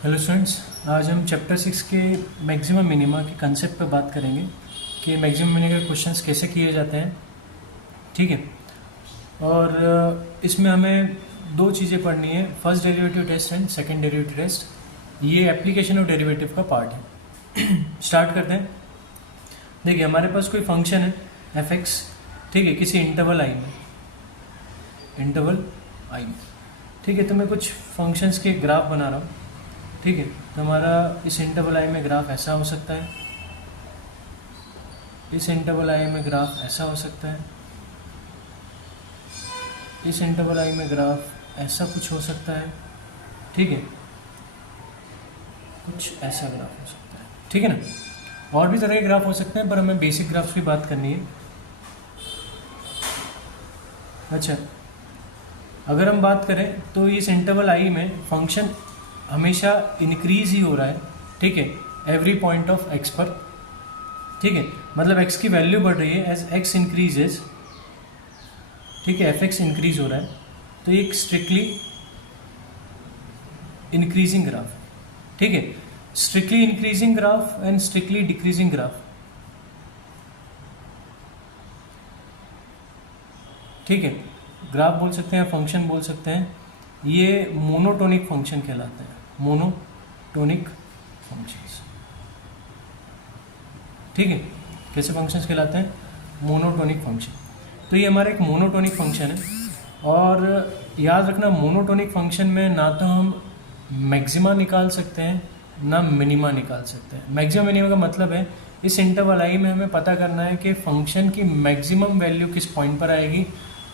Hello students, आज हम chapter 6 के मैक्सिमम मिनिमा के कंसेप्ट पे बात करेंगे कि मैक्सिमम मिनिमा के क्वेश्चंस कैसे किए जाते हैं। ठीक है। और इसमें हमें दो चीज़ें पढ़नी है, first derivative test and second derivative test. ये एप्लीकेशन ऑफ डेरिवेटिव का पार्ट है। स्टार्ट करते हैं। देखिए, हमारे पास कोई फंक्शन है एफ एक्स, ठीक है, किसी इंटरवल आई में, ठीक है। तो मैं कुछ फंक्शंस के ग्राफ बना रहा हूँ, ठीक है। तो हमारा इस इंटरवल आई में ग्राफ ऐसा हो सकता है, इस इंटरवल आई में ग्राफ ऐसा हो सकता है, इस इंटरवल आई में ग्राफ ऐसा कुछ हो सकता है, ठीक है, कुछ ऐसा ग्राफ हो सकता है, ठीक है ना। और भी तरह के ग्राफ हो सकते हैं, पर हमें बेसिक ग्राफ्स की बात करनी है। अच्छा, अगर हम बात करें तो इस इंटरवल आई में फंक्शन हमेशा इंक्रीज ही हो रहा है, ठीक है, एवरी पॉइंट ऑफ एक्स पर, ठीक है। मतलब एक्स की वैल्यू बढ़ रही है एज एक्स इंक्रीजेज, ठीक है, एफ एक्स इंक्रीज हो रहा है। तो ये एक स्ट्रिक्टली इंक्रीजिंग ग्राफ है, ठीक है। Strictly increasing graph and strictly decreasing graph, ठीक है, ग्राफ बोल सकते हैं, फंक्शन बोल सकते हैं। ये मोनोटोनिक फंक्शन कहलाते हैं, मोनोटोनिक फंक्शंस, ठीक है। कैसे फंक्शंस कहलाते हैं? Monotonic function. तो ये हमारा एक मोनोटोनिक फंक्शन है। और याद रखना, मोनोटोनिक फंक्शन में ना तो हम मैक्सिमा निकाल सकते हैं ना मिनिमा निकाल सकते हैं। मैक्सिमम मिनिमा का मतलब है इस इंटरवल आई में हमें पता करना है कि फंक्शन की मैक्सिमम वैल्यू किस पॉइंट पर आएगी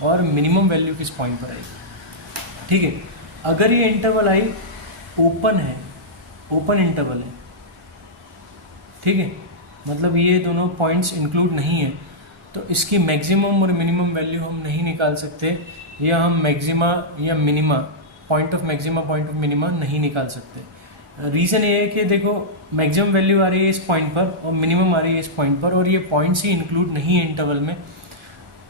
और मिनिमम वैल्यू किस पॉइंट पर आएगी, ठीक है। अगर ये इंटरवल आई ओपन है, ओपन इंटरवल है, ठीक है, मतलब ये दोनों पॉइंट्स इंक्लूड नहीं है, तो इसकी मैक्सिमम और मिनिमम वैल्यू हम नहीं निकाल सकते, या हम मैक्सिमा या minima, point of maxima, point of minima नहीं निकाल सकते। रीज़न ये है कि देखो, मैक्सिमम वैल्यू आ रही है इस पॉइंट पर और मिनिमम आ रही है इस पॉइंट पर, और ये पॉइंट्स ही इंक्लूड नहीं है इंटरवल में,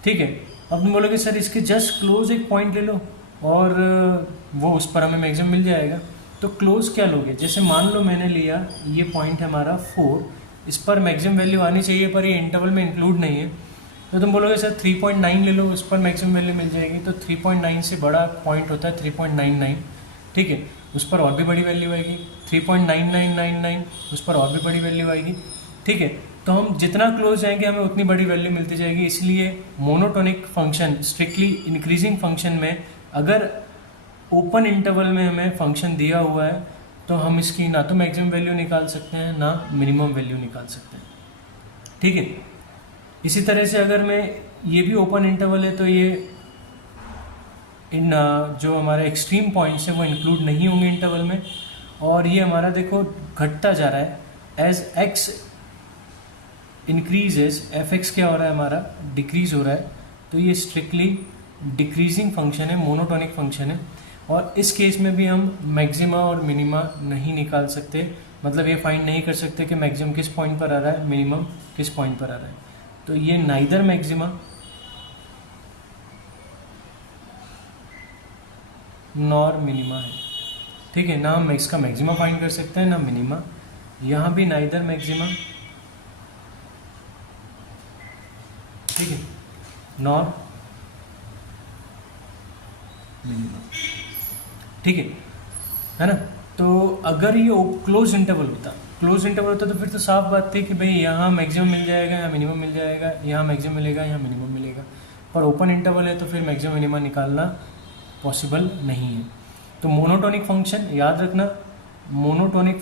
ठीक है। अब तुम बोलोगे सर इसके जस्ट क्लोज एक पॉइंट ले लो और वो उस पर हमें मैक्सिमम मिल जाएगा। तो क्लोज क्या लोगे? जैसे मान लो मैंने लिया ये पॉइंट है हमारा 4, इस पर मैक्सिमम वैल्यू आनी चाहिए पर ये इंटरवल में इंक्लूड नहीं है, तो तुम बोलोगे सर 3.9 ले लो, उस पर मैक्सिमम वैल्यू मिल जाएगी। तो 3.9 से बड़ा पॉइंट होता है 3.99, ठीक है, उस पर और भी बड़ी वैल्यू आएगी। 3.9999, उस पर और भी बड़ी वैल्यू आएगी, ठीक है। तो हम जितना क्लोज जाएंगे हमें उतनी बड़ी वैल्यू मिलती जाएगी। इसलिए monotonic function, strictly increasing function में अगर ओपन इंटरवल में हमें फंक्शन दिया हुआ है तो हम इसकी ना तो मैक्सिमम वैल्यू निकाल सकते हैं ना मिनिमम वैल्यू निकाल सकते हैं, ठीक है। इसी तरह से अगर मैं, ये भी ओपन इंटरवल है, तो ये इन जो हमारे एक्सट्रीम पॉइंट्स हैं वो इंक्लूड नहीं होंगे इंटरवल में, और ये हमारा देखो घटता जा रहा है as X increases, F X क्या हो रहा है हमारा, डिक्रीज हो रहा है। तो ये स्ट्रिक्टली डिक्रीजिंग फंक्शन है, मोनोटोनिक फंक्शन है। और इस केस में भी हम मैक्सिमा और मिनिमा नहीं निकाल सकते, मतलब ये फाइंड नहीं कर सकते कि मैक्सिमम किस पॉइंट पर आ रहा है, मिनिमम किस पॉइंट पर आ रहा है। तो ये नाइदर मैक्सिमा नॉर मिनिमा है, ठीक है। ना हम इसका मैक्सिमा फाइंड कर सकते हैं ना मिनिमा, यहाँ भी नाइदर मैक्सिमा, ठीक है, नॉर मिनिमा, ठीक है ना। तो अगर ये क्लोज इंटरवल होता तो फिर तो साफ बात थी कि भाई यहाँ मैक्सिमम मिल जाएगा, यहाँ मिनिमम मिल जाएगा, यहाँ मैक्सिमम मिलेगा, यहाँ मिनिमम मिलेगा। पर ओपन इंटरवल है तो फिर मैक्सिमम मिनिमा निकालना पॉसिबल नहीं है। तो मोनोटोनिक फंक्शन, याद रखना, monotonic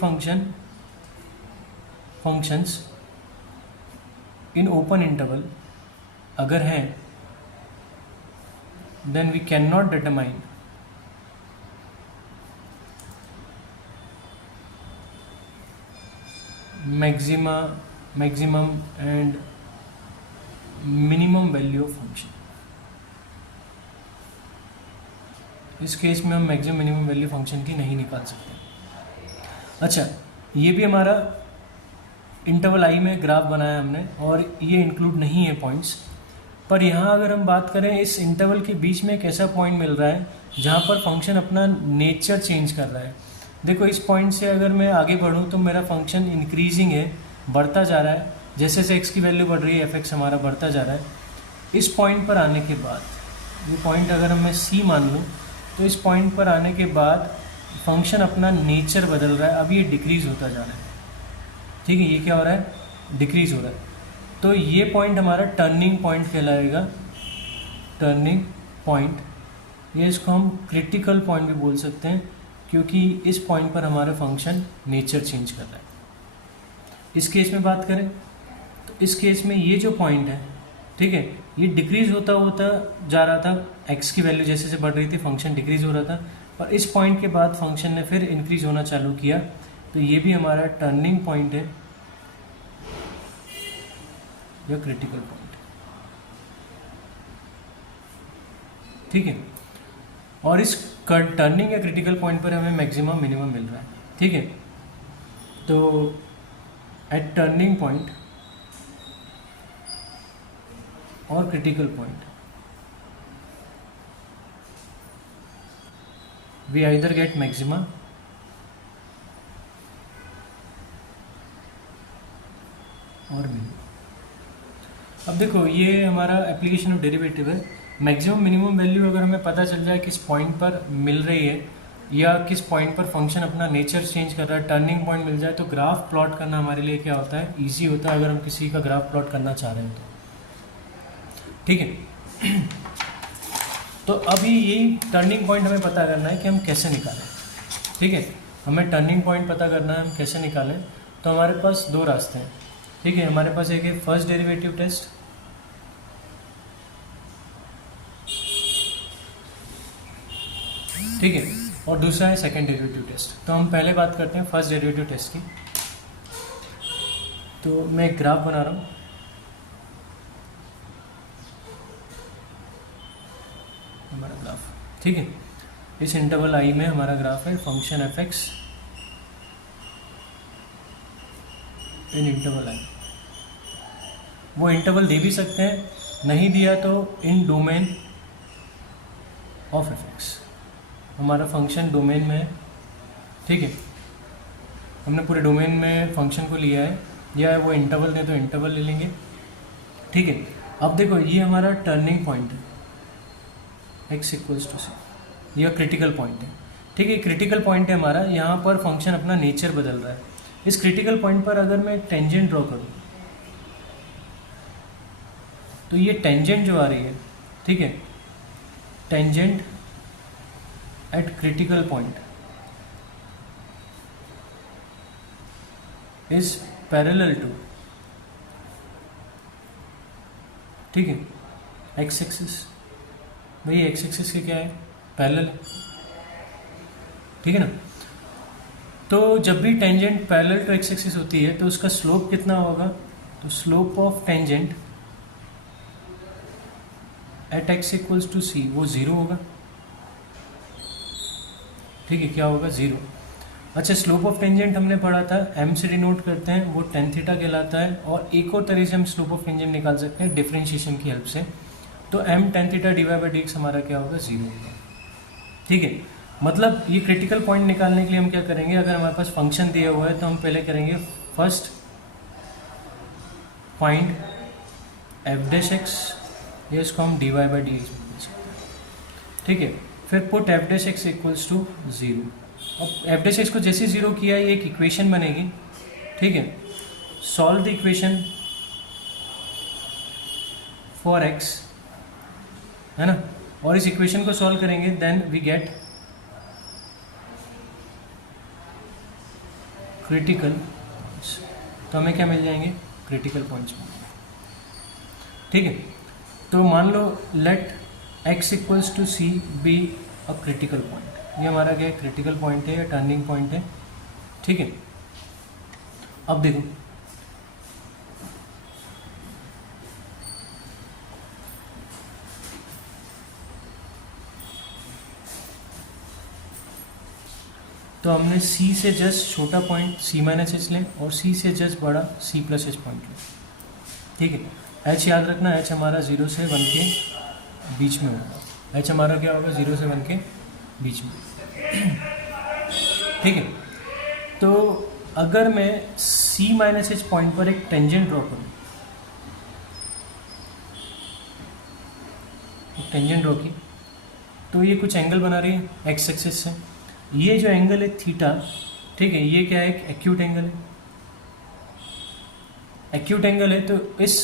functions in open interval अगर हैं, then we can not determine maximum and minimum value of function. इस केस में हम मैक्सिमम मिनिमम वैल्यू फंक्शन की नहीं निकाल सकते। अच्छा, ये भी हमारा इंटरवल आई में ग्राफ बनाया हमने और ये इंक्लूड नहीं है पॉइंट्स, पर यहाँ अगर हम बात करें, इस इंटरवल के बीच में एक ऐसा पॉइंट मिल रहा है जहाँ पर फंक्शन अपना नेचर चेंज कर रहा है। देखो इस पॉइंट से अगर मैं आगे बढ़ूँ तो मेरा फंक्शन इंक्रीजिंग है, बढ़ता जा रहा है, जैसे जैसे x की वैल्यू बढ़ रही है f(x) हमारा बढ़ता जा रहा है। इस पॉइंट पर आने के बाद, ये पॉइंट अगर मैं c मान लूँ, तो इस पॉइंट पर आने के बाद फंक्शन अपना नेचर बदल रहा है, अब ये डिक्रीज़ होता जा रहा है। ठीक है, ये क्या हो रहा है, डिक्रीज़ हो रहा है। तो ये पॉइंट हमारा टर्निंग पॉइंट कहलाएगा, टर्निंग पॉइंट। ये इसको हम क्रिटिकल पॉइंट भी बोल सकते हैं, क्योंकि इस पॉइंट पर हमारा फंक्शन नेचर चेंज कर रहा है। इस केस में बात करें तो इस केस में ये जो पॉइंट है, ठीक है, ये डिक्रीज होता होता जा रहा था, x की वैल्यू जैसे जैसे बढ़ रही थी फंक्शन डिक्रीज हो रहा था, और इस पॉइंट के बाद फंक्शन ने फिर इंक्रीज होना चालू किया। तो ये भी हमारा टर्निंग पॉइंट है या क्रिटिकल पॉइंट, ठीक है। और इस टर्निंग या क्रिटिकल पॉइंट पर हमें मैक्सिमम मिनिमम मिल रहा है, ठीक है। तो एट टर्निंग पॉइंट और critical point we either get maxima और मिनिमम। अब देखो ये हमारा एप्लीकेशन ऑफ डेरिवेटिव है। मैक्सिमम मिनिमम वैल्यू अगर हमें पता चल जाए किस पॉइंट पर मिल रही है या किस पॉइंट पर फंक्शन अपना नेचर चेंज कर रहा है, टर्निंग पॉइंट मिल जाए, तो ग्राफ प्लॉट करना हमारे लिए क्या होता है, ईजी होता है, अगर हम किसी का ग्राफ प्लॉट करना चाह रहे हैं तो, ठीक है। तो अभी यही टर्निंग पॉइंट हमें पता करना है कि हम कैसे निकालें, ठीक है। हमें टर्निंग पॉइंट पता करना है हम कैसे निकालें। तो हमारे पास दो रास्ते हैं, ठीक है। हमारे पास एक है फर्स्ट डेरिवेटिव टेस्ट, ठीक है, और दूसरा है सेकंड डेरिवेटिव टेस्ट। तो हम पहले बात करते हैं फर्स्ट डेरिवेटिव टेस्ट की। तो मैं एक ग्राफ बना रहा हूँ, हमारा ग्राफ, ठीक है। इस इंटरवल आई में हमारा ग्राफ है function f x in interval I. वो इंटरवल दे भी सकते हैं, नहीं दिया तो in domain of f x. हमारा फंक्शन डोमेन में है, ठीक है। हमने पूरे डोमेन में फंक्शन को लिया है, या वो इंटरवल ने तो इंटरवल ले लेंगे, ठीक है। अब देखो ये हमारा टर्निंग पॉइंट है, x इक्वल्स टू सी, यह क्रिटिकल पॉइंट है, ठीक है। क्रिटिकल पॉइंट है हमारा, यहाँ पर फंक्शन अपना नेचर बदल रहा है। इस क्रिटिकल पॉइंट पर अगर मैं टेंजेंट ड्रॉ करूँ तो ये टेंजेंट जो आ रही है, ठीक है, tangent at critical point is parallel to, ठीक है, एक्स एक्सिस। भाई एक्स एक्सिस के क्या है, पैरेलल, ठीक है ना। तो जब भी tangent parallel to x axis होती है तो उसका स्लोप कितना होगा, तो slope of tangent at x equals to c वो ज़ीरो होगा, ठीक है। क्या होगा, ज़ीरो। अच्छा, स्लोप ऑफ टेंजेंट हमने पढ़ा था, m से डिनोट करते हैं, वो tan थीटा कहलाता है। और एक और तरह से हम स्लोप ऑफ टेंजेंट निकाल सकते हैं डिफरेंशिएशन की हेल्प से। तो m tan theta divide by dx हमारा क्या होगा, ज़ीरो होगा, ठीक है। मतलब ये क्रिटिकल पॉइंट निकालने के लिए हम क्या करेंगे, अगर हमारे पास फंक्शन दिया हुआ है तो हम पहले करेंगे first find F dash x, या इसको हम dy बाई डी एक्स बोल सकते हैं, ठीक है। फिर put F dash X equals to zero. अब एफ डैश एक्स को जैसे ज़ीरो किया ये एक इक्वेशन बनेगी, ठीक है। Solve the equation for X, है ना, और इस इक्वेशन को सॉल्व करेंगे, then we get critical points. तो हमें क्या मिल जाएंगे, क्रिटिकल पॉइंट्स, ठीक है। तो मान लो let x equals to C be a critical point. ये हमारा क्या है, क्रिटिकल पॉइंट है या टर्निंग पॉइंट है, ठीक है। अब देखो तो हमने c से जस्ट छोटा पॉइंट c माइनस एच लें और c से जस्ट बड़ा c प्लस एच पॉइंट लें, ठीक है। h याद रखना, h हमारा 0 से 1 के बीच में होगा। h हमारा क्या होगा, 0 से 1 के बीच में। ठीक है। तो अगर मैं C माइनस एच पॉइंट पर एक टेंजेंट ड्रॉ करूँ, टेंजेंट ड्रॉ की, तो ये कुछ एंगल बना रही है एक्स एक्सिस से। ये जो एंगल है थीटा, ठीक है, ये क्या है, एक एक्यूट एंगल है। एक्यूट एंगल है तो इस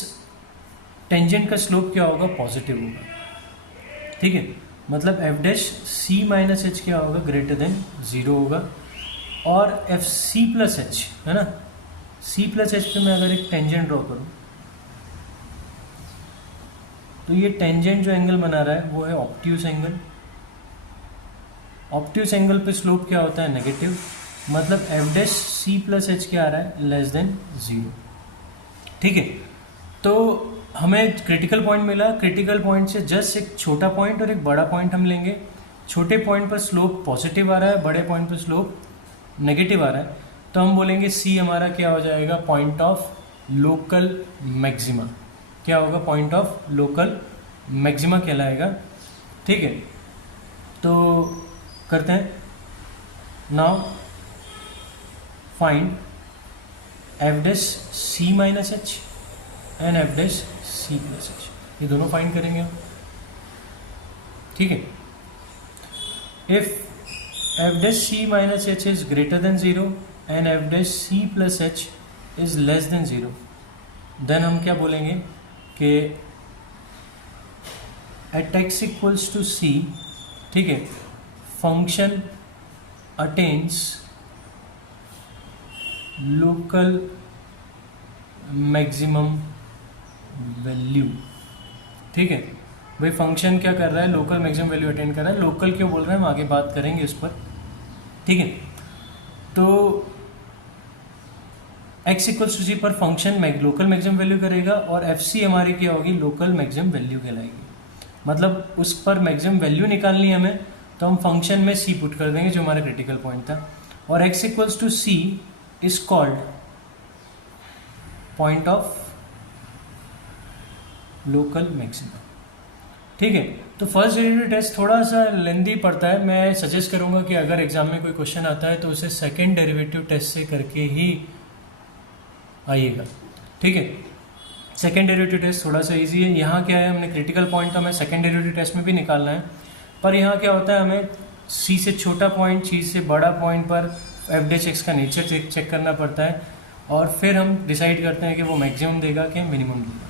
टेंजेंट का स्लोप क्या होगा, पॉजिटिव होगा। ठीक है, मतलब एफ डैश सी माइनस एच क्या होगा, ग्रेटर देन 0 होगा। और एफ सी प्लस एच है ना, सी प्लस एच पे मैं अगर एक टेंजेंट ड्रॉ करूँ तो ये टेंजेंट जो एंगल बना रहा है वो है ऑब्ट्यूस एंगल। ऑब्ट्यूस एंगल पे स्लोप क्या होता है, नेगेटिव। मतलब एफ डैश सी प्लस एच क्या आ रहा है, लेस देन 0। ठीक है, तो हमें क्रिटिकल पॉइंट मिला। क्रिटिकल पॉइंट से जस्ट एक छोटा पॉइंट और एक बड़ा पॉइंट हम लेंगे। छोटे पॉइंट पर स्लोप पॉजिटिव आ रहा है, बड़े पॉइंट पर स्लोप नेगेटिव आ रहा है, तो हम बोलेंगे सी हमारा क्या हो जाएगा, पॉइंट ऑफ लोकल मैक्सिमा। क्या होगा, पॉइंट ऑफ लोकल मैक्सिमा कहलाएगा। ठीक है, तो करते हैं। Now find F dash C minus H and F dash C plus H, ये दोनों फाइंड करेंगे हम। ठीक है, if F dash C minus H is greater than 0 and F dash C plus H is less than 0, then हम क्या बोलेंगे कि at x equals to C, ठीक है, function attains local maximum value. ठीक है भाई, फंक्शन क्या कर रहा है, लोकल मैक्सिमम वैल्यू अटेंड कर रहा है। लोकल क्यों बोल रहे हैं हम आगे बात करेंगे इस पर। ठीक है, तो x इक्वल्स टू सी पर फंक्शन लोकल मैक्सिमम वैल्यू करेगा और एफ सी हमारी क्या होगी, लोकल मैक्सिमम वैल्यू कहलाएगी। मतलब उस पर मैक्सिमम वैल्यू निकालनी है हमें, तो हम फंक्शन में c पुट कर देंगे जो हमारा क्रिटिकल पॉइंट था। और x equals to C is called point of local maximum. ठीक है, तो फर्स्ट डेरिवेटिव टेस्ट थोड़ा सा लेंदी पड़ता है। मैं सजेस्ट करूंगा कि अगर एग्जाम में कोई क्वेश्चन आता है तो उसे सेकेंड डेरिवेटिव टेस्ट से करके ही आइएगा। ठीक है, सेकेंड डेरिवेटिव टेस्ट थोड़ा सा इजी है। यहाँ क्या है, हमने क्रिटिकल पॉइंट हमें सेकेंड डेरिवेटिव टेस्ट में भी निकालना है, पर यहाँ क्या होता है, हमें सी से छोटा पॉइंट, सी से बड़ा पॉइंट पर एफ डैश एक्स का नेचर चेक करना पड़ता है और फिर हम डिसाइड करते हैं कि वो मैक्सिमम देगा कि मिनिमम देगा।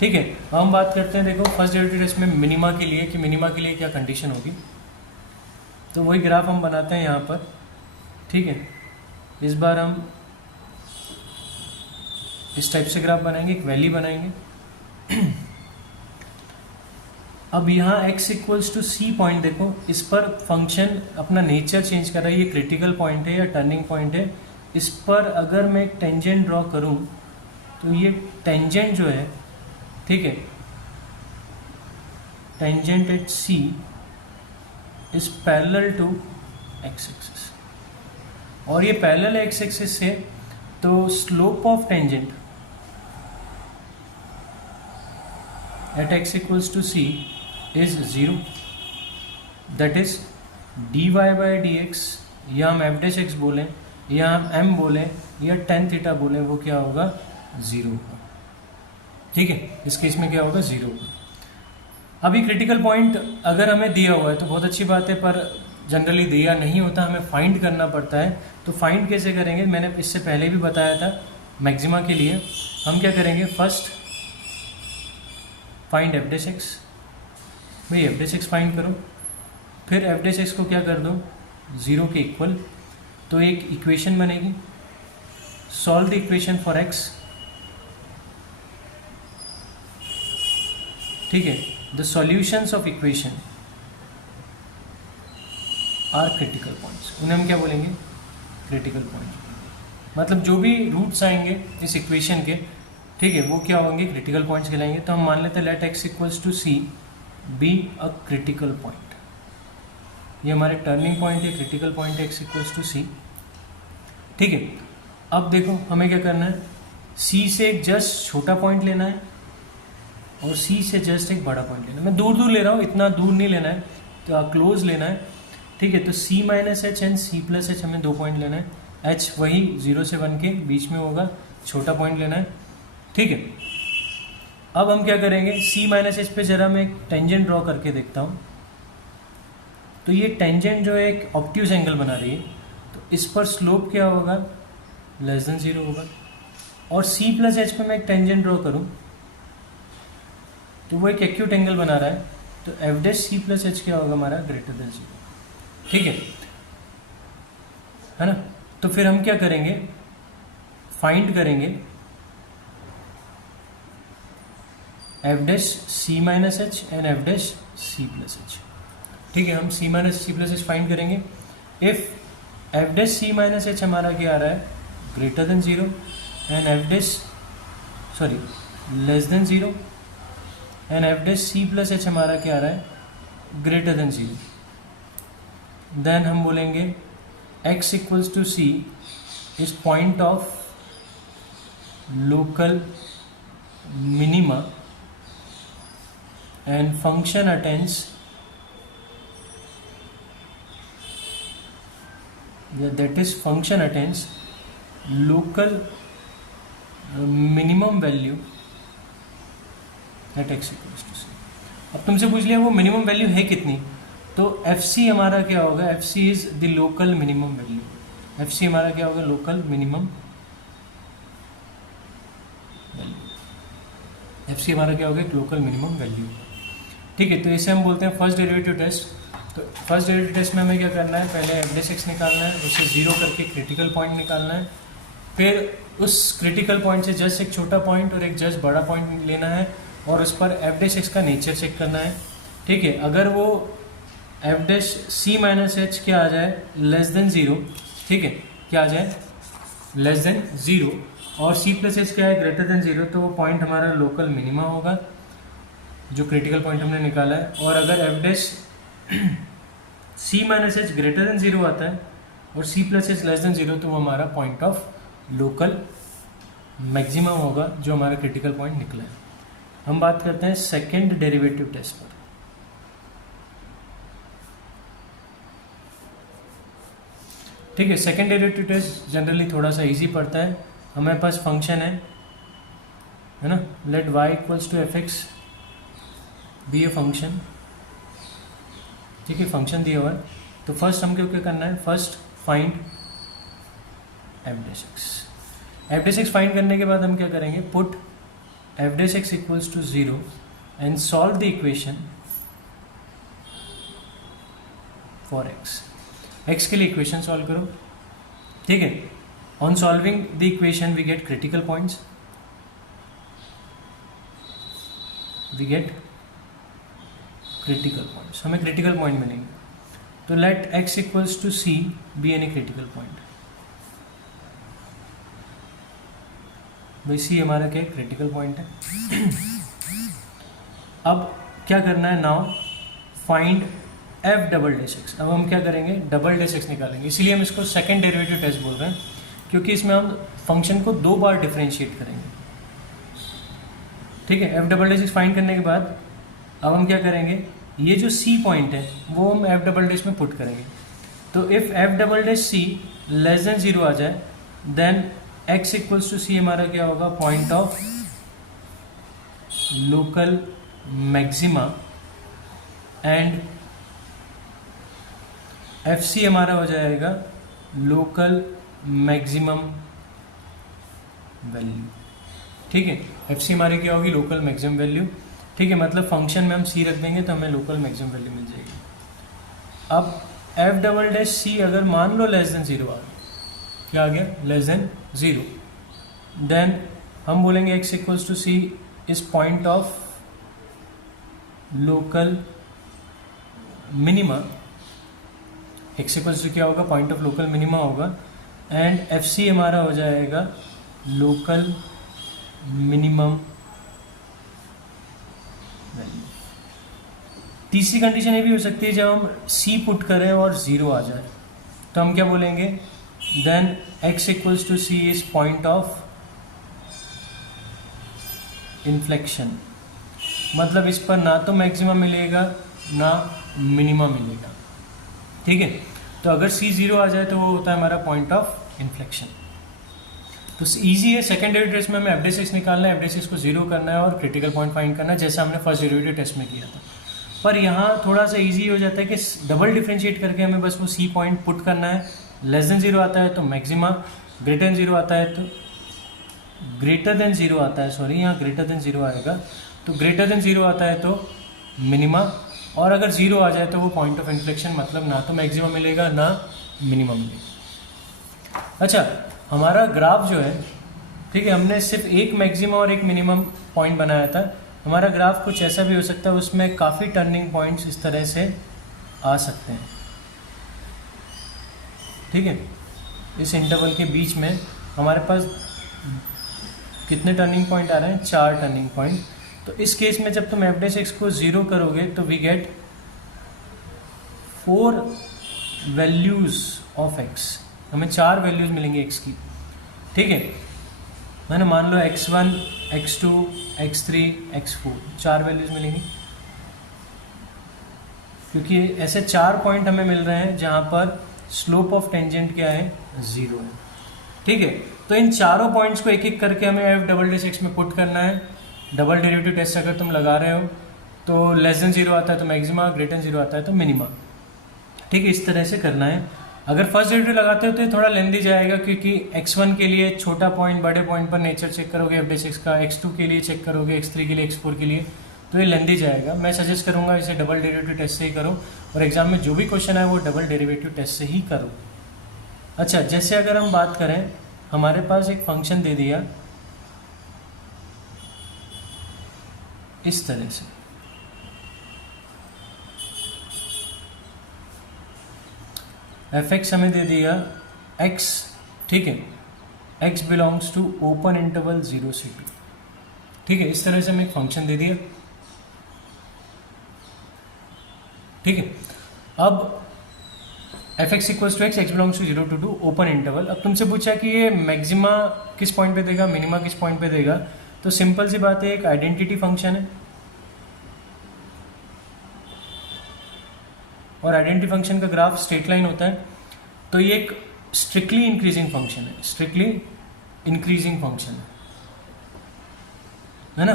ठीक है, अब हम बात करते हैं, देखो फर्स्ट डेरिवेटिव टेस्ट में मिनिमा के लिए, कि मिनिमा के लिए क्या कंडीशन होगी। तो वही ग्राफ हम बनाते हैं यहाँ पर। ठीक है, इस बार हम इस टाइप से ग्राफ बनाएंगे, एक वैली बनाएंगे। अब यहाँ x equals to C point देखो, इस पर फंक्शन अपना नेचर चेंज कर रहा है। ये क्रिटिकल पॉइंट है या टर्निंग पॉइंट है। इस पर अगर मैं एक टेंजेंट ड्रॉ करूँ तो ये टेंजेंट जो है, ठीक है, tangent at C is parallel to x axis, और ये पैरेलल एक्स एक्सिस से, तो slope of tangent at x equals to C is 0, that is D Y by D X, या हम एफ डैश एक्स बोलें या हम एम बोलें या टेन थीटा बोलें, वो क्या होगा, 0 होगा। ठीक है, इस केस में क्या होगा, 0 होगा। अभी क्रिटिकल पॉइंट अगर हमें दिया हुआ है तो बहुत अच्छी बात है, पर जनरली दिया नहीं होता, हमें फाइंड करना पड़ता है। तो फाइंड कैसे करेंगे, मैंने इससे पहले भी बताया था। मैक्सिमा के लिए हम क्या करेंगे, first find F dash x. भाई एफ डैश एक्स फाइंड करो, फिर एफ डैश एक्स को क्या कर दो, 0 के इक्वल, तो एक इक्वेशन बनेगी। Solve the equation for X. ठीक है, the solutions of equation are critical points. उन्हें हम क्या बोलेंगे, क्रिटिकल पॉइंट। मतलब जो भी रूट्स आएंगे इस इक्वेशन के, ठीक है, वो क्या होंगे, क्रिटिकल पॉइंट्स कहलाएंगे। तो हम मान लेते हैं let X equals to C be a critical point. ये हमारे टर्निंग पॉइंट है, क्रिटिकल पॉइंट है एक्स इक्वल्स टू सी। ठीक है, अब देखो हमें क्या करना है, सी से एक जस्ट छोटा पॉइंट लेना है और सी से जस्ट एक बड़ा पॉइंट लेना है। मैं दूर दूर ले रहा हूँ, इतना दूर नहीं लेना है, तो क्लोज लेना है। ठीक है, तो c minus H and c plus H हमें 2 पॉइंट लेना है, h वही 0 से 1 के बीच में होगा, छोटा पॉइंट लेना है। ठीक है, अब हम क्या करेंगे, c माइनस एच पे जरा मैं एक टेंजेंट ड्रॉ करके देखता हूँ। तो ये टेंजेंट जो है एक ऑब्ट्यूज एंगल बना रही है, तो इस पर स्लोप क्या होगा, लेस देन 0 होगा। और c प्लस एच पे मैं एक टेंजेंट ड्रॉ करूँ तो वो एक एक्यूट एंगल बना रहा है, तो एफ डैश सी प्लस एच क्या होगा हमारा, ग्रेटर देन 0। ठीक है ना। तो फिर हम क्या करेंगे, फाइंड करेंगे f dash C minus H and F dash C plus h. ठीक है, हम c minus c plus h find करेंगे। If F dash C minus h हमारा क्या आ रहा है, greater than 0 and F dash less than 0 and F dash C plus h हमारा क्या आ रहा है, ग्रेटर देन 0, देन हम बोलेंगे x equals to C is point of local minima and function attends that is function attains local minimum value at x equals to c। अब तुमसे पूछ लिया वो मिनिमम वैल्यू है कितनी, तो एफ सी हमारा क्या होगा, F C is the local minimum value. F C हमारा क्या होगा, local minimum value. F C हमारा क्या होगा, लोकल मिनिमम वैल्यू। ठीक है, तो इसे हम बोलते हैं फर्स्ट डेरिवेटिव टेस्ट। तो फर्स्ट डेरिवेटिव टेस्ट में हमें क्या करना है, पहले एफ डैश एक्स निकालना है, उसे 0 करके क्रिटिकल पॉइंट निकालना है, फिर उस क्रिटिकल पॉइंट से जस्ट एक छोटा पॉइंट और एक जस्ट बड़ा पॉइंट लेना है और उस पर एफ डैश एक्स का नेचर चेक करना है। ठीक है, अगर वो एफ डैश सी माइनस एच क्या आ जाए, लेस देन 0, ठीक है, क्या आ जाए, लेस देन 0, और सी प्लस एच क्या है, ग्रेटर देन 0, तो वो पॉइंट हमारा लोकल मिनिमा होगा जो क्रिटिकल पॉइंट हमने निकाला है। और अगर एफ डैश सी माइनस एच ग्रेटर देन 0 आता है और C plus H less than 0, तो वो हमारा पॉइंट ऑफ लोकल मैक्सिमम होगा जो हमारा क्रिटिकल पॉइंट निकला है। हम बात करते हैं सेकेंड डेरिवेटिव टेस्ट पर। ठीक है, सेकेंड डेरिवेटिव टेस्ट जनरली थोड़ा सा इजी पड़ता है। हमारे पास फंक्शन है ना, let y equals to F X be a function. ठीक है, फंक्शन दिया हुआ है, तो फर्स्ट हमको क्या करना है, first find F dash X. F dash X find करने के बाद हम क्या करेंगे, put F dash X equals to 0 and solve the equation for X. X के लिए इक्वेशन सॉल्व करो। ठीक है, on solving the equation we get critical points, we get critical points, हमें क्रिटिकल पॉइंट मिलेंगे। तो let X equals to C be any critical point. भाई C हमारा क्या क्रिटिकल पॉइंट है। अब क्या करना है, now find F double dash x. अब हम क्या करेंगे, डबल डैश एक्स निकालेंगे, इसीलिए हम इसको सेकंड डेरिवेटिव टेस्ट बोल रहे हैं, क्योंकि इसमें हम फंक्शन को 2 बार डिफरेंशिएट करेंगे। ठीक है, F double dash X find करने के बाद अब हम क्या करेंगे, ये जो सी पॉइंट है वो हम एफ डबल डैश में पुट करेंगे। तो if F double dash C less than 0 आ जाए, then X equals to C हमारा क्या होगा, point of local maxima and F C हमारा हो जाएगा लोकल मैक्सिमम वैल्यू। ठीक है, एफ सी हमारी क्या होगी, लोकल मैक्सिमम वैल्यू। ठीक है, मतलब फंक्शन में हम सी रख देंगे तो हमें लोकल मैक्सिमम वैल्यू मिल जाएगी। अब एफ डबल डैश सी अगर मान लो लेस देन 0 आ गया, क्या आ गया, लेस देन 0, देन हम बोलेंगे X equals to C is point of local minima. X equals to क्या होगा, पॉइंट ऑफ लोकल मिनिमा होगा, एंड एफ सी हमारा हो जाएगा लोकल मिनिमम वैल्यू। तीसरी कंडीशन ये भी हो सकती है जब हम सी पुट करें और 0 आ जाए, तो हम क्या बोलेंगे, then X equals to C is point of inflection. मतलब इस पर ना तो मैक्सिमम मिलेगा ना मिनिमम मिलेगा। ठीक है। तो अगर सी 0 आ जाए तो वो होता है हमारा पॉइंट ऑफ इन्फ्लेक्शन। तो ईजी है, सेकंड डेरिवेटिव टेस्ट में हमें f(x) निकालना है, f(x) को 0 करना है और क्रिटिकल पॉइंट फाइंड करना है, जैसे हमने फर्स्ट डेरिवेटिव टेस्ट में किया था। पर यहाँ थोड़ा सा ईजी हो जाता है कि डबल डिफ्रेंशिएट करके हमें बस वो सी पॉइंट पुट करना है। लेस देन 0 आता है तो मैक्सिमा, ग्रेटर देन 0 आता है तो ग्रेटर देन 0 आता है, सॉरी यहाँ ग्रेटर देन 0 आएगा, तो ग्रेटर देन 0 आता है तो मिनिमा, और अगर 0 आ जाए तो वो पॉइंट ऑफ इन्फ्लेक्शन, मतलब ना तो मैक्सिमम मिलेगा ना मिनिमम मिलेगा। अच्छा, हमारा ग्राफ जो है, ठीक है, हमने सिर्फ एक मैक्सिमम और एक मिनिमम पॉइंट बनाया था। हमारा ग्राफ कुछ ऐसा भी हो सकता है, उसमें काफ़ी टर्निंग पॉइंट्स इस तरह से आ सकते हैं, ठीक है। इस इंटरवल के बीच में हमारे पास कितने टर्निंग पॉइंट आ रहे हैं? 4 टर्निंग पॉइंट। तो इस केस में जब तुम f(x) को 0 करोगे तो we get 4 values of x, हमें 4 वैल्यूज मिलेंगी x की, ठीक है। मैंने मान लो x1, x2, x3, x4 4 values मिलेंगी, क्योंकि ऐसे 4 पॉइंट हमें मिल रहे हैं जहाँ पर स्लोप ऑफ टेंजेंट क्या है? 0 है, ठीक है। तो इन चारों पॉइंट्स को एक एक करके हमें f(x) में पुट करना है। डबल डेरिवेटिव टेस्ट अगर तुम लगा रहे हो तो लेस देन 0 आता है तो मैक्सिमा, ग्रेटर देन 0 आता है तो मिनिमा, ठीक है। इस तरह से करना है। अगर फर्स्ट डेरिवेटिव लगाते हो तो ये थोड़ा लेंदी जाएगा, क्योंकि x1 के लिए छोटा पॉइंट बड़े पॉइंट पर नेचर चेक करोगे f(x) का, x2 के लिए चेक करोगे, x3 के लिए, x4 के लिए, तो ये लेंदी जाएगा। मैं सजेस्ट करूंगा इसे डबल डेरिवेटिव टेस्ट से ही करो, और एग्जाम में जो भी क्वेश्चन है वो डबल डेरिवेटिव टेस्ट से ही करो। अच्छा, जैसे अगर हम बात करें, हमारे पास एक फंक्शन दे दिया इस तरह से, f(x) हमें दे दिया x, ठीक है, x belongs to open interval 0 से 2, ठीक है। इस तरह से हमें एक फंक्शन दे दिया, ठीक है। अब f(x) equals to x, x belongs to 0 to 2 open interval. अब तुमसे पूछा कि ये मैक्सिमा किस पॉइंट पे देगा, मिनिमा किस पॉइंट पे देगा, तो सिंपल सी बात है, एक आइडेंटिटी फंक्शन है, और आइडेंटिटी फंक्शन का ग्राफ स्ट्रेट लाइन होता है। तो ये एक स्ट्रिक्टली इंक्रीजिंग फंक्शन है, स्ट्रिक्टली इंक्रीजिंग फंक्शन है ना,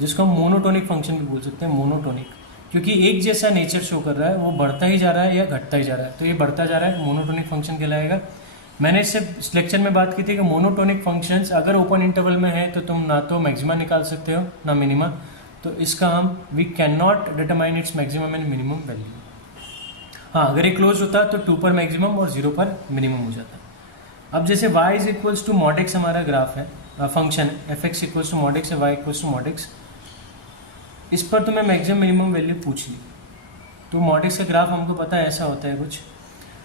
जिसको हम मोनोटोनिक फंक्शन भी बोल सकते हैं, मोनोटोनिक, क्योंकि एक जैसा नेचर शो कर रहा है, वो बढ़ता ही जा रहा है या घटता ही जा रहा है, तो ये बढ़ता जा रहा है, मोनोटोनिक फंक्शन कहलाएगा। मैंने इससे इस लेक्चर में बात की थी कि मोनोटोनिक फंक्शंस अगर ओपन इंटरवल में है तो तुम ना तो मैक्सिमा निकाल सकते हो ना मिनिमा, तो इसका हम we can not determine its maximum and minimum value. हाँ, अगर ये क्लोज होता तो 2 पर मैक्सिमम और 0 पर मिनिमम हो जाता। अब जैसे y is equals to mod x हमारा ग्राफ है, फंक्शन है, f(x) equals to mod x है, y equals to mod x, इस पर तुम्हें मैक्सिमम मिनिमम वैल्यू पूछ ली, तो mod x का ग्राफ हमको पता है ऐसा होता है कुछ,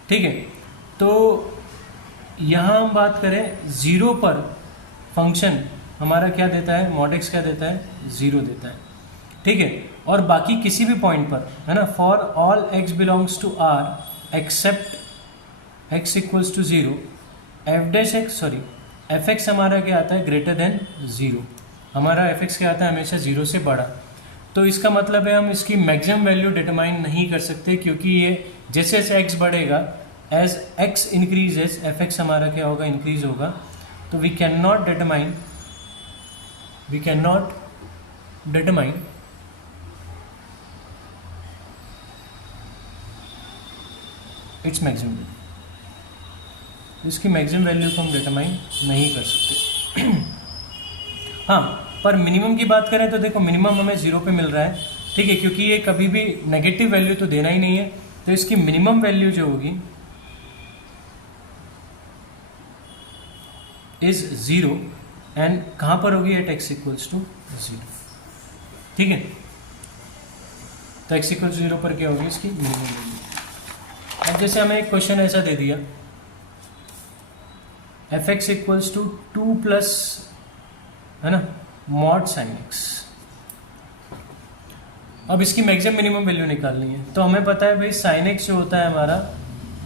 ठीक है। तो यहाँ हम बात करें 0 पर फंक्शन हमारा क्या देता है, mod x क्या देता है? 0 देता है, ठीक है। और बाकी किसी भी पॉइंट पर, है ना, for all x belongs to r except x equals to 0, f(x) हमारा क्या आता है? Greater than 0। हमारा f(x) क्या आता है? हमेशा 0 से बड़ा। तो इसका मतलब है हम इसकी मैक्सिमम वैल्यू डिटरमाइन नहीं कर सकते, क्योंकि ये जैसे जैसे x बढ़ेगा, एज x इंक्रीजेस f(x) हमारा क्या होगा? इंक्रीज होगा। तो we can not determine its maximum value, इसकी मैक्सिमम वैल्यू को हम डिटरमाइन नहीं कर सकते। हाँ, पर मिनिमम की बात करें तो देखो मिनिमम हमें 0 पे मिल रहा है, ठीक है, क्योंकि ये कभी भी नेगेटिव वैल्यू तो देना ही नहीं है, तो इसकी मिनिमम वैल्यू जो होगी इज 0, एंड कहाँ पर होगी? एट x इक्वल्स टू 0, ठीक है। तो x इक्वल्स टू 0 पर क्या होगी? इसकी मिनिमम वैल्यू। अब जैसे हमें एक क्वेश्चन ऐसा दे दिया, f(x) इक्वल्स टू 2 प्लस, है ना, mod sin x। अब इसकी मैक्सिमम मिनिमम वैल्यू निकालनी है, तो हमें पता है भाई sin x जो होता है हमारा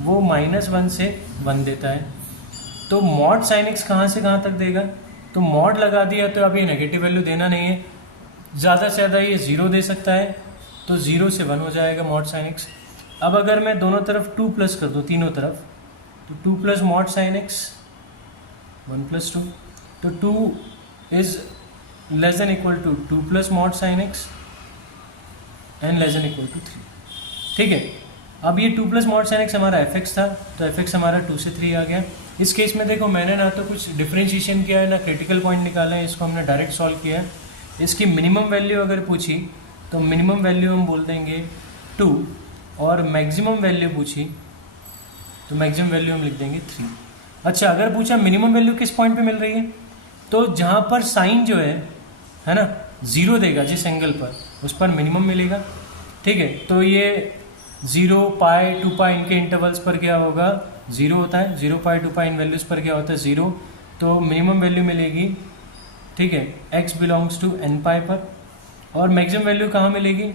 वो -1 से 1 देता है। तो mod sin x कहाँ से कहाँ तक देगा? तो mod लगा दिया तो अब ये नेगेटिव वैल्यू देना नहीं है, ज़्यादा से ज़्यादा ये 0 दे सकता है, तो 0 से 1 हो जाएगा mod sin x। अब अगर मैं दोनों तरफ 2 प्लस कर दूँ तीनों तरफ, तो 2 plus mod sine X 1 plus 2, तो 2 is less than equal to 2 plus mod sine X and less than equal to 3। ठीक है, अब ये 2 प्लस मॉड साइन एक्स हमारा एफ एक्स था, तो एफ एक्स हमारा 2 से 3 आ गया। इस केस में देखो मैंने ना तो कुछ डिफ्रेंशिएशन किया है ना क्रिटिकल पॉइंट निकाला है, इसको हमने डायरेक्ट सॉल्व किया है। इसकी मिनिमम वैल्यू अगर पूछी तो मिनिमम वैल्यू हम बोल देंगे 2, और मैक्सिमम वैल्यू पूछी तो मैक्सिमम वैल्यू हम लिख देंगे 3। अच्छा, अगर पूछा मिनिमम वैल्यू किस पॉइंट पे मिल रही है, तो जहाँ पर साइन जो है ना 0 देगा जिस एंगल पर, उस पर मिनिमम मिलेगा। ठीक है, तो ये 0 पाई 2 पाई इनके इंटरवल्स पर क्या होगा 0 होता है, 0 पाई 2 पाई इन वैल्यूज़ पर क्या होता है 0, तो मिनिमम वैल्यू मिलेगी। ठीक है, x बिलोंग्स टू n पाई पर, और मैक्सिमम वैल्यू कहाँ मिलेगी,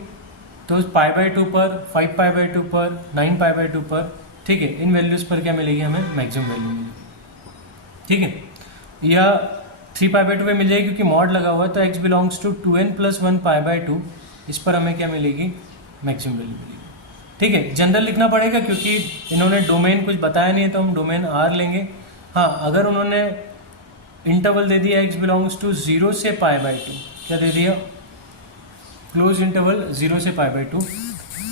तो पाई बाई 2 पर, 5 पाई बाई 2 पर, 9 पाई बाई 2 पर। ठीक है, इन वैल्यूज़ पर क्या मिलेगी हमें मैक्सिमम वैल्यू मिलेगी। ठीक है, या 3 पाई बाई 2 पे मिल जाएगी क्योंकि मॉड लगा हुआ है, तो x belongs to 2n plus 1 pi by 2, इस पर हमें क्या मिलेगी मैक्सिमम वैल्यू मिलेगी। ठीक है, जनरल लिखना पड़ेगा क्योंकि इन्होंने डोमेन कुछ बताया नहीं है, तो हम डोमेन R लेंगे। हाँ, अगर उन्होंने इंटरवल दे दिया x बिलोंग्स टू 0 से पाई बाई 2, क्या दे दिया क्लोज इंटरवल 0 से पाई बाई 2,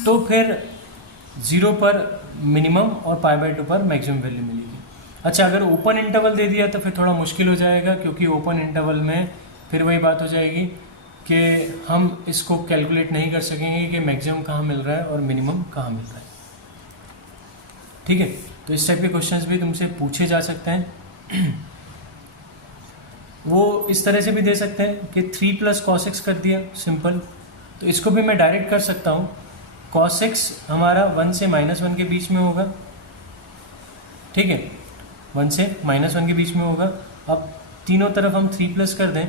तो फिर 0 पर मिनिमम और पाई बाई 2 पर मैक्सिमम वैल्यू मिलेगी। अच्छा, अगर ओपन इंटरवल दे दिया तो फिर थोड़ा मुश्किल हो जाएगा, क्योंकि ओपन इंटरवल में फिर वही बात हो जाएगी कि हम इसको कैलकुलेट नहीं कर सकेंगे कि मैक्सिमम कहाँ मिल रहा है और मिनिमम कहाँ मिल रहा है। ठीक है, तो इस टाइप के क्वेश्चंस भी तुमसे पूछे जा सकते हैं। वो इस तरह से भी दे सकते हैं कि 3 प्लस कॉस एक्स कर दिया सिंपल, तो इसको भी मैं डायरेक्ट कर सकता हूँ। कॉस एक्स हमारा 1 से -1 के बीच में होगा। ठीक है, 1 से -1 के बीच में होगा। अब तीनों तरफ हम 3 प्लस कर दें,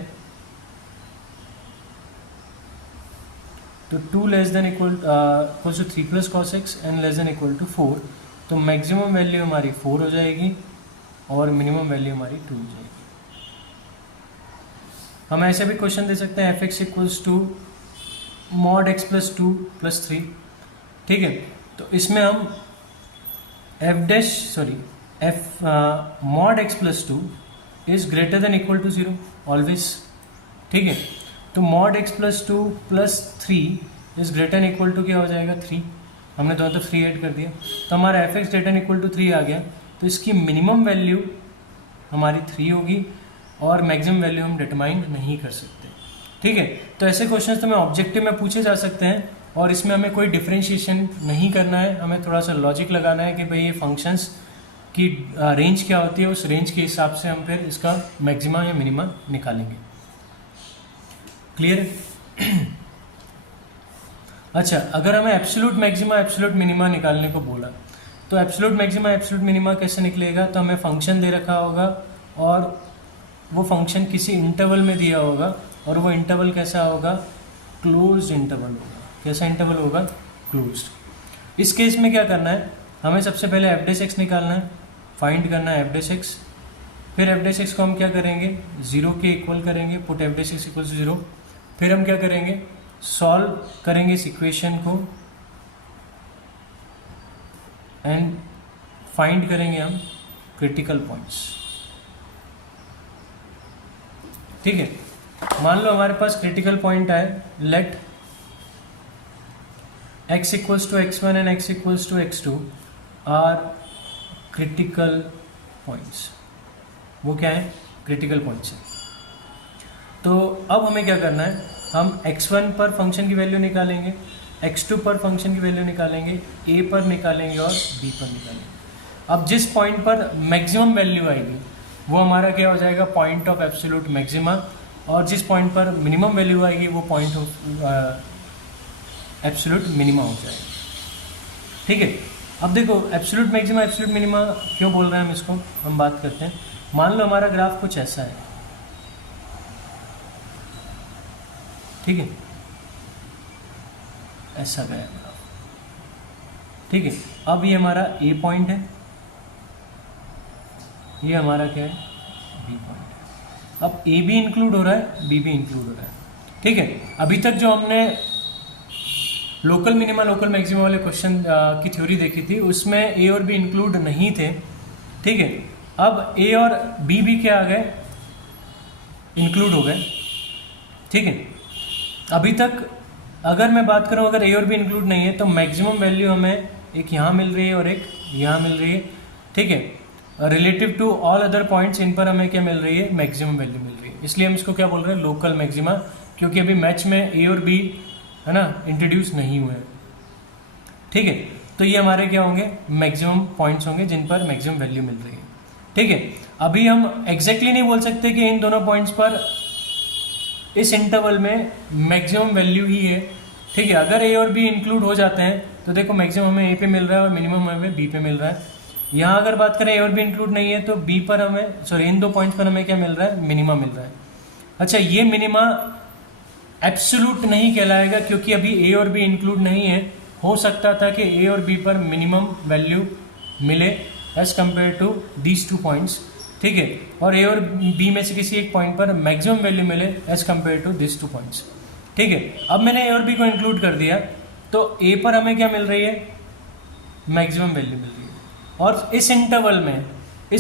तो 2 less than equal to 3 plus cos X and less than equal to 4, तो मैक्सिमम वैल्यू हमारी 4 हो जाएगी और मिनिमम वैल्यू हमारी 2 हो जाएगी। हम ऐसे भी क्वेश्चन दे सकते हैं, F X equals to mod X plus 2 plus 3। ठीक है, तो इसमें हम mod X plus 2 is greater than equal to 0 always. ठीक है, तो mod X plus 2 plus 3 is greater than equal to क्या हो जाएगा 3, हमने दोनों तो 3 ऐड कर दिया, तो हमारा F X greater than equal to 3 आ गया। तो इसकी मिनिमम वैल्यू हमारी 3 होगी और मैक्सिमम वैल्यू हम डिटरमाइन नहीं कर सकते। ठीक है, तो ऐसे क्वेश्चन तुम्हें ऑब्जेक्टिव में पूछे जा सकते हैं, और इसमें हमें कोई डिफ्रेंशिएशन नहीं करना है, हमें थोड़ा सा लॉजिक लगाना है कि भाई ये फंक्शंस की रेंज क्या होती है, उस रेंज के हिसाब से हम फिर इसका मैक्सिमा या मिनिमा निकालेंगे। क्लियर है? अच्छा, अगर हमें एब्सोल्यूट मैक्सिमा एब्सोल्यूट मिनिमा निकालने को बोला, तो एब्सोल्यूट मैक्सिमा एब्सोल्यूट मिनिमा कैसे निकलेगा, तो हमें फंक्शन दे रखा होगा और वो फंक्शन किसी इंटरवल में दिया होगा, और वो इंटरवल कैसा होगा क्लोज्ड इंटरवल होगा। कैसा इंटरवल होगा क्लोज्ड। इस केस में क्या करना है, हमें सबसे पहले एफ डैश एक्स निकालना है, फाइंड करना है एफ डैश एक्स। फिर एफ डैश एक्स को हम क्या करेंगे 0 के इक्वल करेंगे, put F dash X equal to 0। फिर हम क्या करेंगे सॉल्व करेंगे इस इक्वेशन को एंड फाइंड करेंगे हम क्रिटिकल पॉइंट्स। ठीक है, मान लो हमारे पास क्रिटिकल पॉइंट आए, let x equals to x1 and x equals to x2 are critical points. वो क्या है क्रिटिकल पॉइंट्स है। तो अब हमें क्या करना है, हम x1 पर फंक्शन की वैल्यू निकालेंगे, x2 पर फंक्शन की वैल्यू निकालेंगे, a पर निकालेंगे और b पर निकालेंगे। अब जिस पॉइंट पर मैक्सिमम वैल्यू आएगी वो हमारा क्या हो जाएगा पॉइंट ऑफ एब्सोल्यूट मैक्सिमा, और जिस पॉइंट पर मिनिमम वैल्यू आएगी वो पॉइंट ऑफ एब्सोल्यूट मिनिमा हो जाएगा। ठीक है, अब देखो एब्सोल्यूट मैक्सिमा एब्सोल्यूट मिनिमा क्यों बोल रहे हैं हम इसको, हम बात करते हैं। मान लो हमारा ग्राफ कुछ ऐसा है, ठीक है, ऐसा गया ग्राफ। ठीक है, अब ये हमारा ए पॉइंट है, ये हमारा क्या है बी पॉइंट है। अब ए भी इंक्लूड हो रहा है, बी भी इंक्लूड हो रहा है। ठीक है, अभी तक जो हमने लोकल मिनिमा लोकल मैक्सिमा वाले क्वेश्चन की थ्योरी देखी थी, उसमें ए और बी इंक्लूड नहीं थे, ठीक है। अब ए और बी भी क्या आ गए, इंक्लूड हो गए, ठीक है। अभी तक अगर मैं बात करूं, अगर ए और बी इंक्लूड नहीं है तो मैक्सिमम वैल्यू हमें एक यहाँ मिल रही है और एक यहाँ मिल रही है, ठीक है। Relative to all other points in पर हमें क्या मिल रही है, मैक्सिमम वैल्यू मिल रही है, इसलिए हम इसको क्या बोल रहे हैं, लोकल मैक्सिमा, क्योंकि अभी मैच में ए और बी है ना इंट्रोड्यूस नहीं हुए हैं, ठीक है। तो ये हमारे क्या होंगे, मैक्सिमम पॉइंट्स होंगे जिन पर मैक्सिमम वैल्यू मिल रही है, ठीक है। अभी हम एग्जैक्टली नहीं बोल सकते कि इन दोनों पॉइंट्स पर इस इंटरवल में मैक्सिमम वैल्यू ही है, ठीक है। अगर ए और बी इंक्लूड हो जाते हैं तो देखो मैक्सिमम हमें ए पे मिल रहा है और मिनिमम हमें बी पे मिल रहा है। यहाँ अगर बात करें ए और बी इंक्लूड नहीं है तो बी पर हमें, सॉरी इन दो पॉइंट्स पर हमें क्या मिल रहा है, मिनिमा मिल रहा है। अच्छा, ये मिनिमा एब्सोल्यूट नहीं कहलाएगा क्योंकि अभी ए और बी इंक्लूड नहीं है। हो सकता था कि ए और बी पर मिनिमम वैल्यू मिले as compare to these two points, ठीक है, और ए और बी में से किसी एक पॉइंट पर मैक्सिमम वैल्यू मिले as compare to this two points, ठीक है। अब मैंने ए और बी को इंक्लूड कर दिया तो ए पर हमें क्या मिल रही है, मैक्सिमम वैल्यू मिल रही है, और इस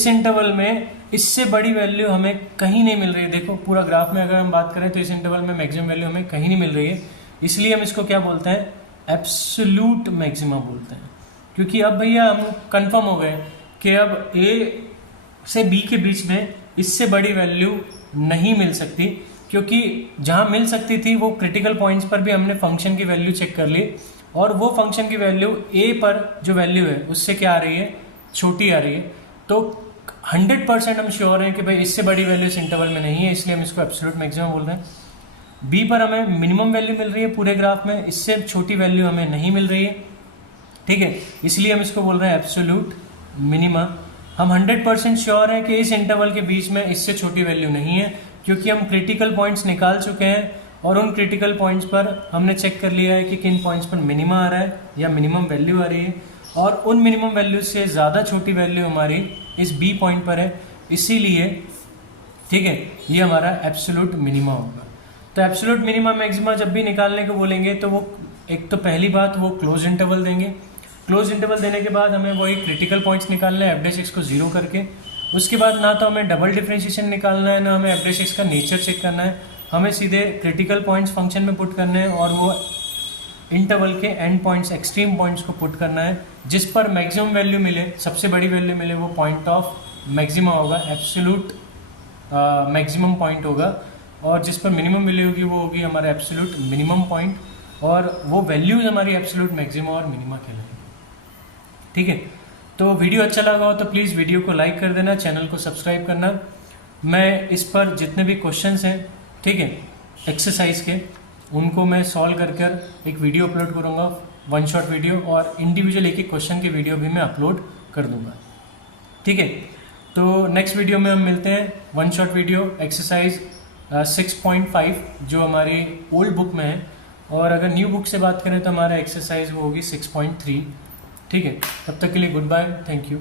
इंटरवल में इससे बड़ी वैल्यू हमें कहीं नहीं मिल रही है। देखो पूरा ग्राफ में अगर हम बात करें तो इस इंटरवल में मैक्सिमम वैल्यू हमें कहीं नहीं मिल रही है, इसलिए हम इसको क्या बोलते हैं, एब्सोल्यूट मैक्सिमा बोलते हैं। क्योंकि अब भैया हम कंफर्म हो गए कि अब ए से बी के बीच में इससे बड़ी वैल्यू नहीं मिल सकती, क्योंकि जहाँ मिल सकती थी वो क्रिटिकल पॉइंट्स पर भी हमने फंक्शन की वैल्यू चेक कर ली, और वो फंक्शन की वैल्यू ए पर जो वैल्यू है उससे क्या आ रही है, छोटी आ रही है। तो 100% हम श्योर हैं कि भाई इससे बड़ी वैल्यू इस इंटरवल में नहीं है, इसलिए हम इसको एब्सोल्यूट मैक्सिमम बोल रहे हैं। बी पर हमें मिनिमम वैल्यू मिल रही है पूरे ग्राफ में, इससे छोटी वैल्यू हमें नहीं मिल रही है, ठीक है, इसलिए हम इसको बोल रहे हैं एब्सोल्यूट मिनिमा। हम 100% श्योर हैं कि इस इंटरवल के बीच में इससे छोटी वैल्यू नहीं है, क्योंकि हम क्रिटिकल पॉइंट्स निकाल चुके हैं और उन क्रिटिकल पॉइंट्स पर हमने चेक कर लिया है कि किन पॉइंट्स पर मिनिमा आ रहा है या मिनिमम वैल्यू आ रही है, और उन मिनिमम वैल्यू से ज़्यादा छोटी वैल्यू हमारी इस बी पॉइंट पर है, इसीलिए, ठीक है, ये हमारा एब्सोल्यूट मिनिमा होगा। तो एब्सोल्यूट मिनिमा मैक्सिमा जब भी निकालने को बोलेंगे तो वो एक तो पहली बात वो क्लोज इंटरवल देंगे, क्लोज इंटरवल देने के बाद हमें वही क्रिटिकल पॉइंट्स निकालना है f' को 0 करके। उसके बाद ना तो हमें डबल डिफरेंशिएशन निकालना है, ना हमें f' का नेचर चेक करना है, हमें सीधे क्रिटिकल पॉइंट्स फंक्शन में पुट करने हैं और वो इंटरवल के एंड पॉइंट्स, एक्सट्रीम पॉइंट्स को पुट करना है, जिस पर मैक्सिमम वैल्यू मिले, सबसे बड़ी वैल्यू मिले, वो पॉइंट ऑफ मैक्सिमा होगा, एब्सोल्यूट मैक्सिमम पॉइंट होगा, और जिस पर मिनिमम वैल्यू होगी वो होगी हमारा एब्सोल्यूट मिनिमम पॉइंट, और वो वैल्यूज हमारी एब्सोल्यूट मैक्सिमा और मिनिमा कहलाएंगी, ठीक है। तो वीडियो अच्छा लगा हो तो प्लीज़ वीडियो को लाइक कर देना, चैनल को सब्सक्राइब करना। मैं इस पर जितने भी क्वेश्चंस हैं, ठीक है, एक्सरसाइज के, उनको मैं सॉल्व कर एक वीडियो अपलोड करूँगा, 1 शॉट वीडियो, और इंडिविजुअल एक क्वेश्चन के वीडियो भी मैं अपलोड कर दूँगा, ठीक है। तो नेक्स्ट वीडियो में हम मिलते हैं, 1 शॉट वीडियो एक्सरसाइज 6.5 जो हमारी ओल्ड बुक में है, और अगर न्यू बुक से बात करें तो हमारा एक्सरसाइज वो होगी 6.3, ठीक है। तब तक के लिए गुड बाय, थैंक यू।